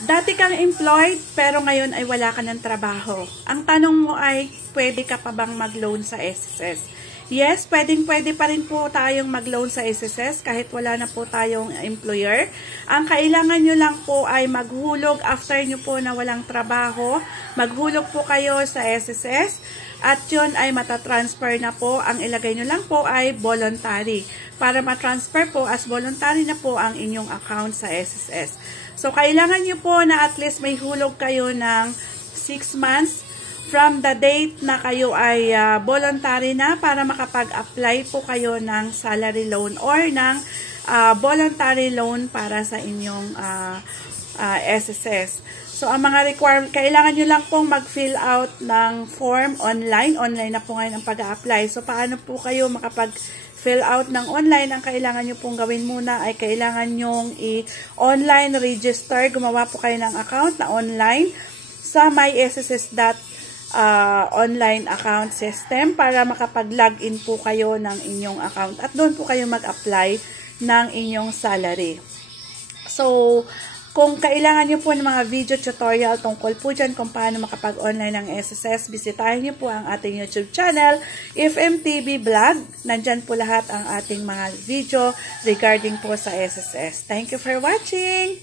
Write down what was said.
Dati kang employed pero ngayon ay wala ka ng trabaho. Ang tanong mo ay, pwede ka pa bang mag-loan sa SSS? Yes, pwede pa rin po tayong mag-loan sa SSS kahit wala na po tayong employer. Ang kailangan nyo lang po ay maghulog after nyo po na walang trabaho. Maghulog po kayo sa SSS at yun ay matatransfer na po. Ang ilagay nyo lang po ay voluntary. Para matransfer po as voluntary na po ang inyong account sa SSS. So, kailangan nyo po na at least may hulog kayo ng 6 months from the date na kayo ay voluntary na para makapag-apply po kayo ng salary loan or ng voluntary loan para sa inyong SSS. So, ang mga requirement, kailangan nyo lang pong mag-fill out ng form online. Online na po ngayon ang pag-a-apply. So, paano po kayo makapag-fill out ng online? Ang kailangan nyo pong gawin muna ay kailangan nyong i-online register. Gumawa po kayo ng account na online sa mysss.online account system para makapag-login po kayo ng inyong account. At doon po kayo mag-apply ng inyong salary. So, kung kailangan nyo po ng mga video tutorial tungkol po dyan kung paano makapag-online ng SSS, bisitahin nyo po ang ating YouTube channel, FMTV Vlog. Nandyan po lahat ang ating mga video regarding po sa SSS. Thank you for watching!